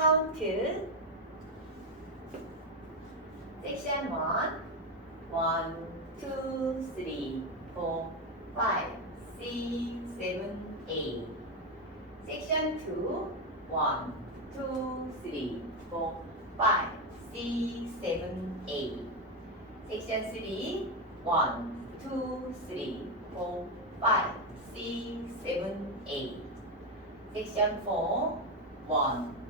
카운트. 섹션 1 1, 2, 3, 4, 5, 6, 7, 8 섹션 2 1, 2, 3, 4, 5, 6, 7, 8 섹션 3 1, 2, 3, 4, 5, 6, 7, 8 섹션 4 1,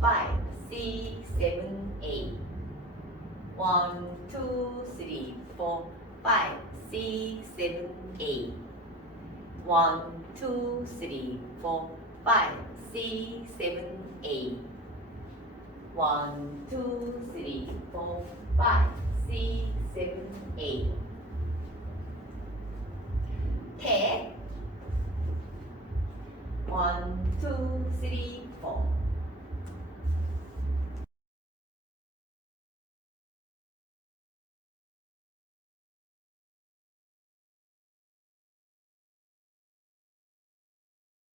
five, six, seven, eight. One, two, three, four, five, six, seven, eight. One, two, three, four, five, six, seven, eight. One, two, three, four, five, six, seven, eight. Take. One, two, three,